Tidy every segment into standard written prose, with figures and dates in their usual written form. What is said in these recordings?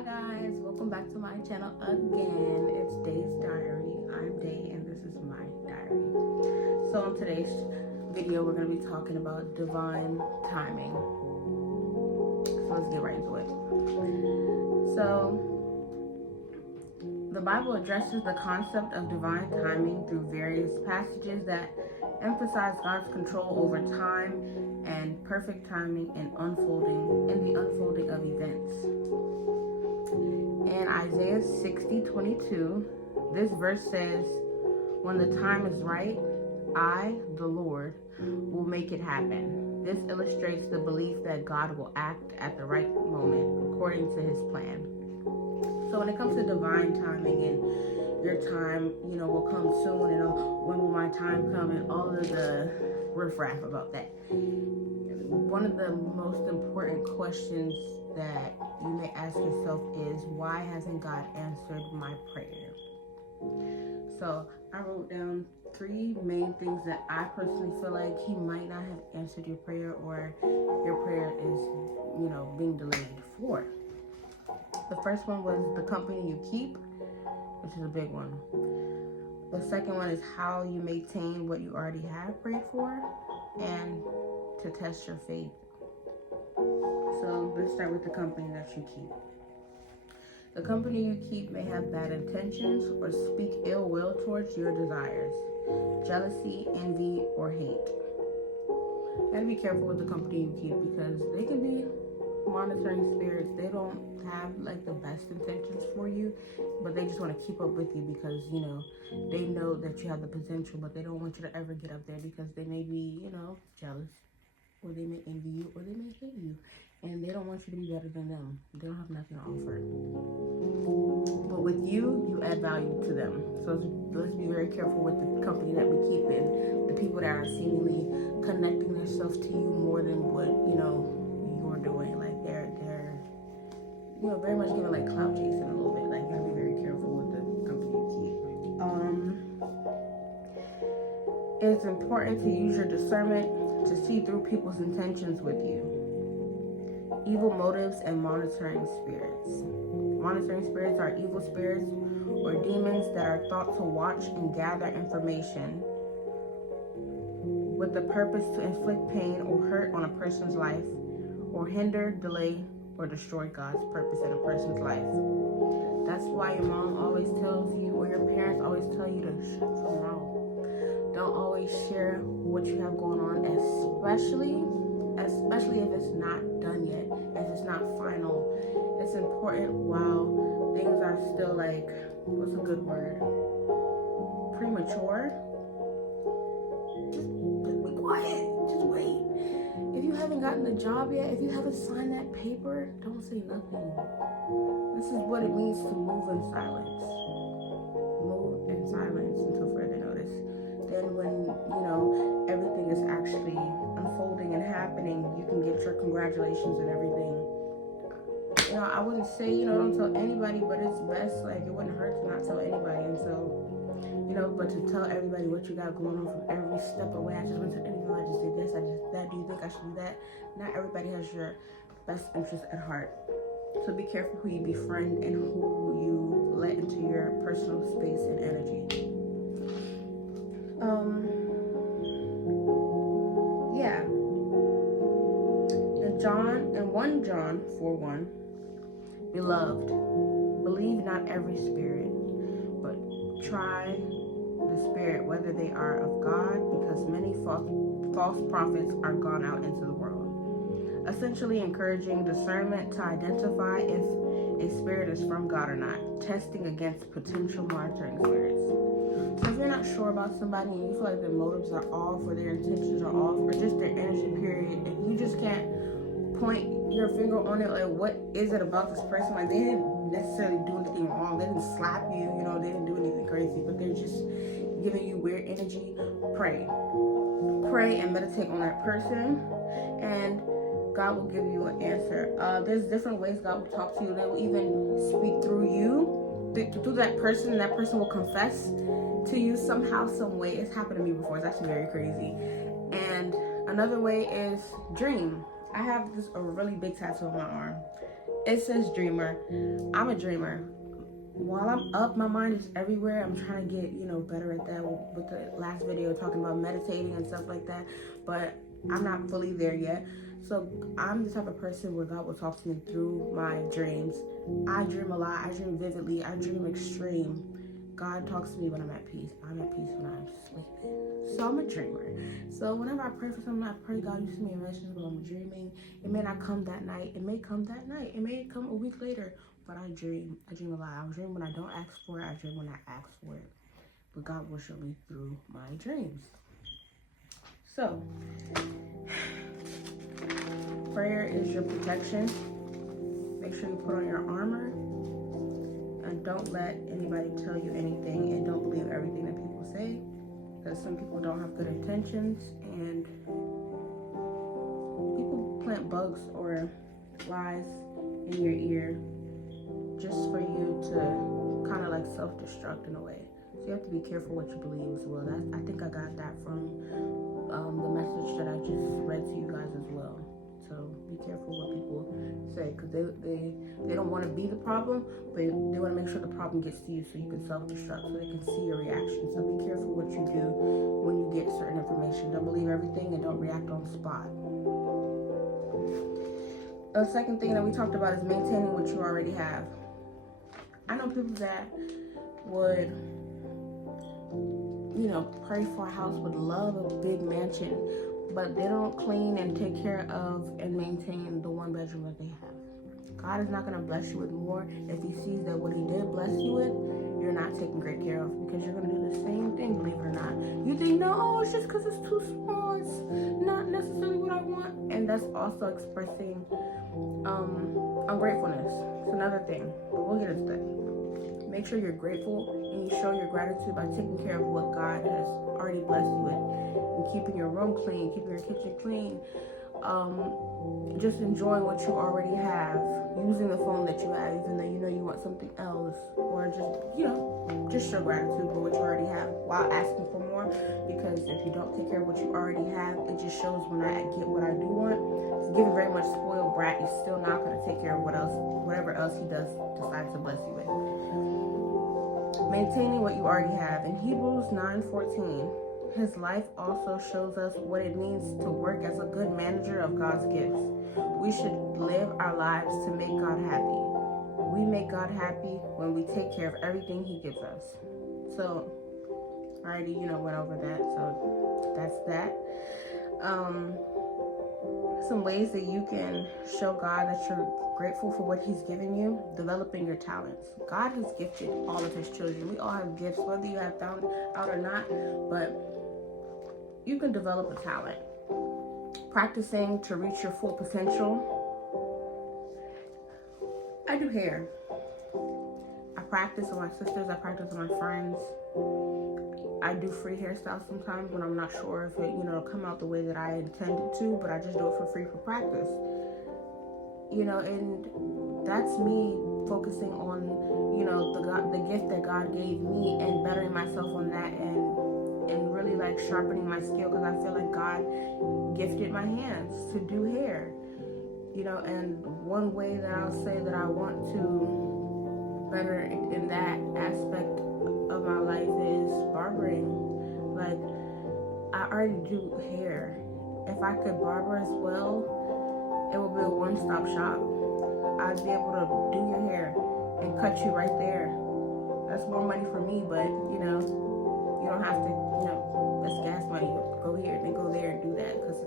Hi guys, welcome back to my channel again. It's Day's Diary. I'm Day and this is my diary. So on today's video we're going to be talking about divine timing. So let's get right into it. So the Bible addresses the concept of divine timing through various passages that emphasize God's control over time and perfect timing in the unfolding of events. In Isaiah 60:22, this verse says, "When the time is right, I, the Lord, will make it happen." This illustrates the belief that God will act at the right moment according to his plan. So when it comes to divine timing and your time, will come soon, and when will my time come, and all of the riffraff about that. One of the most important questions that you may ask yourself is, why hasn't God answered my prayer? So I wrote down 3 main things that I personally feel like he might not have answered your prayer, or your prayer is, being delayed for. The first one was the company you keep, which is a big one. The second one is how you maintain what you already have prayed for, and to test your faith. So let's start with the company that you keep. The company you keep may have bad intentions or speak ill will towards your desires, jealousy, envy, or hate. You gotta be careful with the company you keep, because they can be monitoring spirits. They don't have the best intentions for you, but they just want to keep up with you because they know that you have the potential, but they don't want you to ever get up there because they may be jealous, or they may envy you, or they may hate you, and they don't want you to be better than them. They don't have nothing to offer, but with you add value to them. So let's be very careful with the company that we keep in, the people that are seemingly connecting themselves to you more than what you're doing. They're very much giving clout chasing a little bit. You gotta be very careful with the company you keep. It's important to use your discernment to see through people's intentions with you. Evil motives and monitoring spirits. Monitoring spirits are evil spirits or demons that are thought to watch and gather information with the purpose to inflict pain or hurt on a person's life, or hinder, delay, or destroy God's purpose in a person's life. That's why your mom always tells you, or your parents always tell you to shut your mouth. Don't always share what you have going on, especially if it's not done yet, if it's not final. It's important while things are still what's a good word? Premature. Just be quiet. Just wait. If you haven't gotten the job yet, if you haven't signed that paper, don't say nothing. This is what it means to move in silence. Move in silence until further notice. Then when, everything is actually unfolding and happening, you can get your congratulations and everything. I wouldn't say, don't tell anybody, but it's best, it wouldn't hurt to not tell anybody. And so, but to tell everybody what you got going on from every step of the way. I just went to the interview, I just did this, I just that. Do you think I should do that? Not everybody has your best interest at heart. So be careful who you befriend and who you let into your personal space and energy. In 1 John 4:1, beloved, believe not every spirit, but try the spirit whether they are of God, because many false prophets are gone out into the world. Essentially encouraging discernment to identify if a spirit is from God or not, testing against potential monitoring spirits. So if you're not sure about somebody and you feel like their motives are off, or their intentions are off, or just their energy period, if you just can't point your finger on it, what is it about this person? They didn't necessarily do anything wrong. They didn't slap you, they didn't do anything crazy, but they're just giving you weird energy. Pray and meditate on that person, and God will give you an answer. There's different ways God will talk to you. They will even speak through you, through that person, and that person will confess to you somehow, some way. It's happened to me before. It's actually very crazy. And another way is dream. I have a really big tattoo on my arm, It says dreamer. I'm a dreamer. While I'm up, my mind is everywhere. I'm trying to get, better at that with the last video talking about meditating and stuff like that. But I'm not fully there yet. So I'm the type of person where God will talk to me through my dreams. I dream a lot. I dream vividly. I dream extreme. God talks to me when I'm at peace. I'm at peace when I'm sleeping. So I'm a dreamer. So whenever I pray for something, I pray God, you send me a message while I'm dreaming. It may not come that night. It may come that night. It may come a week later. But I dream. I dream a lot. I dream when I don't ask for it. I dream when I ask for it. But God will show me through my dreams. So, prayer is your protection. Make sure you put on your armor. And don't let anybody tell you anything. And don't believe everything that people say. Because some people don't have good intentions. And people plant bugs or lies in your ear just for you to kind of like self-destruct in a way. So you have to be careful what you believe as well. I think I got that from the message that I just read to you guys as well. So be careful what people say, because they don't want to be the problem, but they want to make sure the problem gets to you so you can self-destruct, so they can see your reaction. So be careful what you do when you get certain information. Don't believe everything and don't react on the spot. The second thing that we talked about is maintaining what you already have. I know people that would, pray for a house, would love a big mansion, but they don't clean and take care of and maintain the one bedroom that they have. God is not going to bless you with more if he sees that what he did bless you with, you're not taking great care of, because you're going to do the same thing, believe it or not. You think, no, it's just because it's too small. It's not necessarily what I want. And that's also expressing ungratefulness. It's another thing, but we'll get into that. Make sure you're grateful and you show your gratitude by taking care of what God has already blessed you with, and keeping your room clean, keeping your kitchen clean, just enjoying what you already have, using the phone that you have, even though you want something else, or just show gratitude for what you already have while asking for more. Because if you don't take care of what you already have, it just shows when I get what I do want. It's giving very much spoiled brat. You're still not going to take care of whatever else he does decide to bless you with. Maintaining what you already have. In Hebrews 9:14, his life also shows us what it means to work as a good manager of God's gifts. We should live our lives to make God happy. We make God happy when we take care of everything he gives us. So, I already, went over that. So, that's that. Some ways that you can show God that you're grateful for what he's given you: developing your talents. God has gifted all of his children. We all have gifts, whether you have found out or not, but you can develop a talent. Practicing to reach your full potential. I do hair. I practice with my sisters. I practice with my friends. I do free hairstyles sometimes when I'm not sure if it, it'll come out the way that I intended to, but I just do it for free for practice. And that's me focusing on, the gift that God gave me and bettering myself on that, and really like sharpening my skill, because I feel like God gifted my hands to do hair. And one way that I'll say that I want to better in that aspect of my life is barbering. Like, I already do hair. If I could barber as well, it would be a one-stop shop. I'd be able to do your hair and cut you right there. That's more money for me, but you don't have to, that's gas money. Go here, then go there and do that, because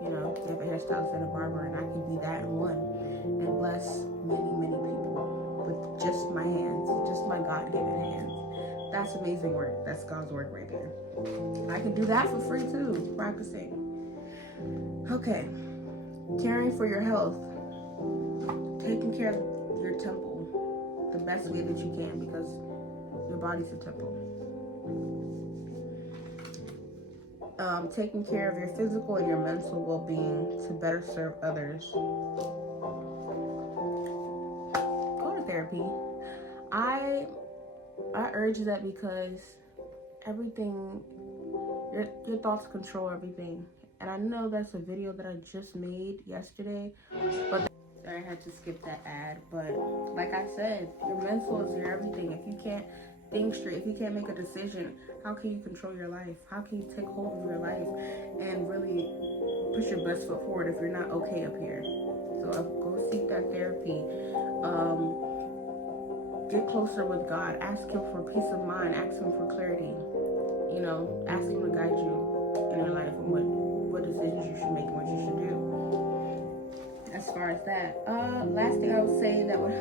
you have a hairstylist and a barber, and I can be that in one and bless many, many people with just my hands, just my God-given hands. That's amazing work. That's God's work right there. I can do that for free too, practicing. Okay. Caring for your health. Taking care of your temple the best way that you can, because your body's a temple. Taking care of your physical and your mental well-being to better serve others. Go to therapy. I urge that, because everything, your thoughts control everything. And I know that's a video that I just made yesterday, but Sorry, I had to skip that ad. But like I said, your mental is your everything. If you can't think straight, if you can't make a decision, how can you control your life? How can you take hold of your life and really push your best foot forward if you're not okay up here? So go seek that therapy. Get closer with God. Ask Him for peace of mind. Ask Him for clarity. You know, ask Him to guide you in your life and what decisions you should make and what you should do. As far as that, last thing I would say that would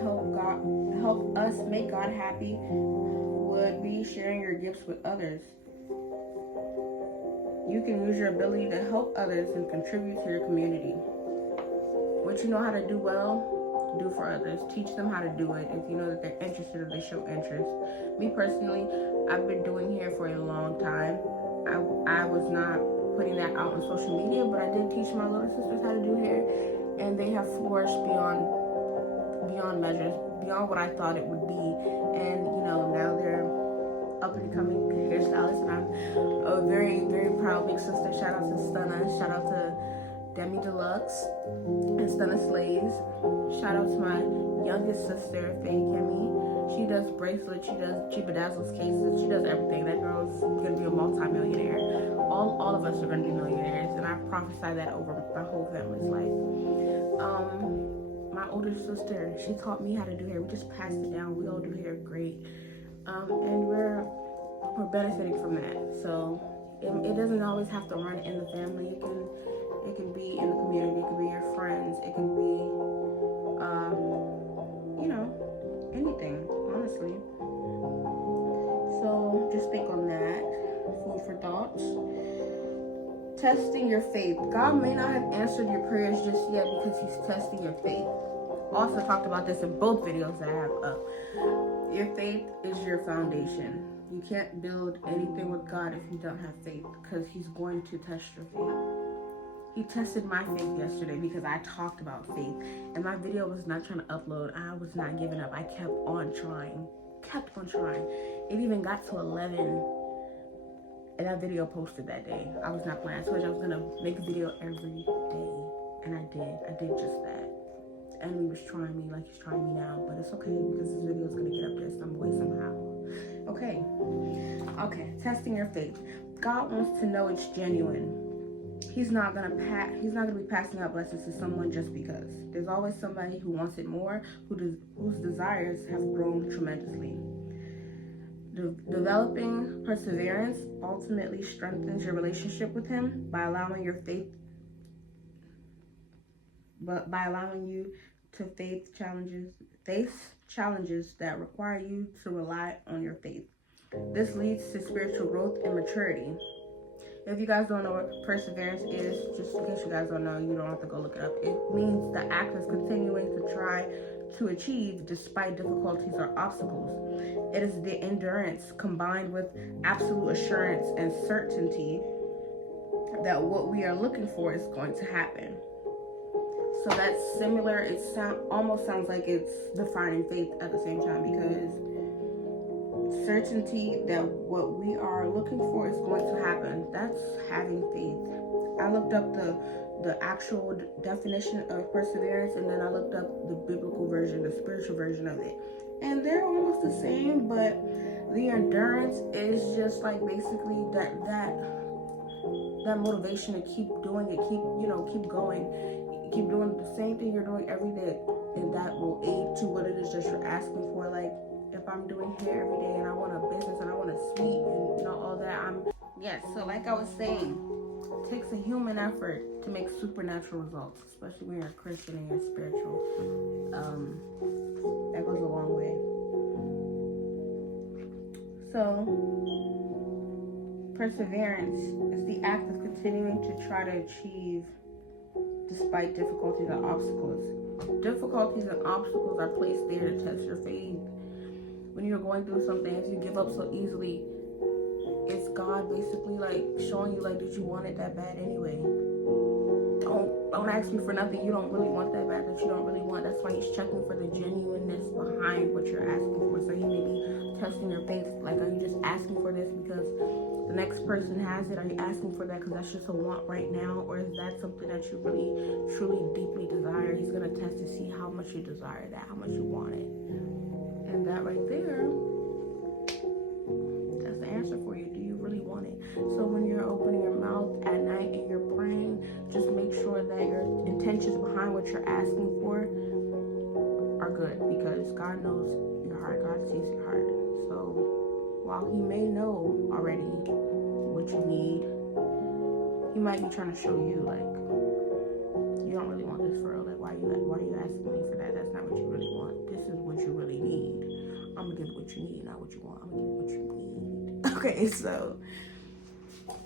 help us make God happy would be sharing your gifts with others. You can use your ability to help others and contribute to your community. What you know how to do well, do for others. Teach them how to do it. If you know that they're interested or they show interest. Me personally, I've been doing hair for a long time. I was not putting that out on social media, but I did teach my little sisters how to do hair, and they have flourished beyond measures, beyond what I thought it would be. And you know, now they're up and coming hairstylists, and I'm a very, very proud big sister. Shout out to Stunna, shout out to Demi Deluxe and Stunna Slays. Shout out to my youngest sister, Faye Kimmy. She does bracelets, she bedazzles cases, she does everything. That girl's gonna be a multi-millionaire. All of us are gonna be millionaires, and I prophesy that over my whole family's life. My older sister, she taught me how to do hair. We just passed it down. We all do hair great, and we're benefiting from that. So it doesn't always have to run in the family. It can be in the community. It can be your friends. It can be, you know, anything, honestly. So just think on that. Food for thoughts. Testing your faith. God may not have answered your prayers just yet because He's testing your faith. Also talked about this in both videos that I have up. Your faith is your foundation. You can't build anything with God if you don't have faith, because He's going to test your faith. He tested my faith yesterday because I talked about faith, and my video was not trying to upload. I was not giving up. I kept on trying. It even got to 11, and that video posted that day. I was not playing. I told you I was gonna make a video every day, and I did just that. The enemy was trying me like he's trying me now, but it's okay because this video is gonna get up there some way somehow. Okay, testing your faith. God wants to know it's genuine. He's not gonna be passing out blessings to someone just because. There's always somebody who wants it more, whose desires have grown tremendously. Developing perseverance ultimately strengthens your relationship with Him by allowing you to face challenges that require you to rely on your faith. This leads to spiritual growth and maturity. If you guys don't know what perseverance is, just in case you guys don't know, you don't have to go look it up. It means the act is continuing to try to achieve despite difficulties or obstacles. It is the endurance combined with absolute assurance and certainty that what we are looking for is going to happen. So that's similar. It almost sounds like it's defining faith at the same time, because certainty that what we are looking for is going to happen. That's having faith. I looked up the actual definition of perseverance, and then I looked up the biblical version, the spiritual version of it. And they're almost the same, but the endurance is just like basically that motivation to keep doing it, keep going, keep doing the same thing you're doing every day, and that will aid to what it is that you're asking for. Like, if I'm doing hair every day and I want a business and I want a suite and all that, so like I was saying, it takes a human effort to make supernatural results, especially when you're a Christian and you're spiritual. That goes a long way. So perseverance is the act of continuing to try to achieve despite difficulties and obstacles. Difficulties and obstacles are placed there to test your faith. When you're going through something, if you give up so easily, it's God basically like showing you, like, did you want it that bad anyway? Don't ask me for nothing you don't really want that bad, that you don't really want. That's why He's checking for the genuineness behind what you're asking for. So He may be testing your faith. Like, are you just asking for this because the next person has it? Are you asking for that because that's just a want right now? Or is that something that you really, truly, deeply desire? He's going to test to see how much you desire that, how much you want it. And that right there, that's the answer for you. Do you really want it? So when you're opening your mouth at night and you're praying, just make sure that your intentions behind what you're asking for are good, because God knows your heart. God sees your heart. So while he may know already what you need, he might be trying to show you, like, you don't really want this for real. Like, why are you asking me for that? That's not what you really want. This is what you really need. I'm gonna give you what you need, not what you want. I'm gonna give you what you need. Okay, so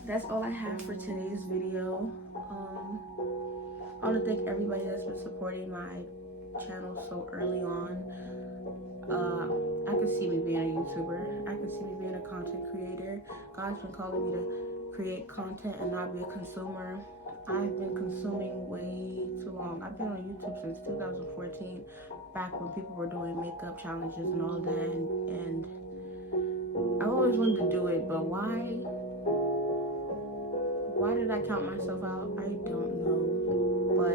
that's all I have for today's video. I want to thank everybody that's been supporting my channel so early on. I can see me being a YouTuber. I can see me being a content creator. God's been calling me to create content and not be a consumer. I've been consuming way too long. I've been on YouTube since 2014, back when people were doing makeup challenges and all that, and I've always wanted to do it, but why did I count myself out? I don't know, but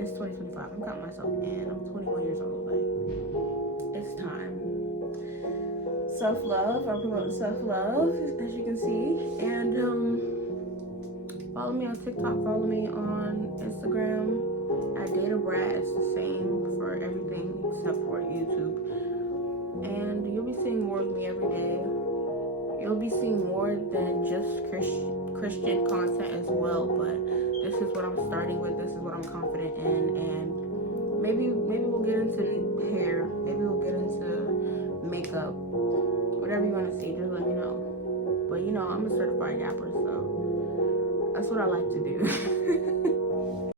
it's 2025. I'm counting myself in. I'm 21 years old. Like, it's time. Self-love. I promote self-love, as you can see. And follow me on TikTok. Follow me on Instagram at DataBrat. It's the same for everything except for YouTube. And you'll be seeing more of me every day. You'll be seeing more than just Christian content as well, but this is what I'm starting with. This is what I'm confident in, and maybe we'll get into hair. Maybe we'll get into makeup. Whatever you want to see, just let me know. But you know, I'm a certified yapper, so that's what I like to do.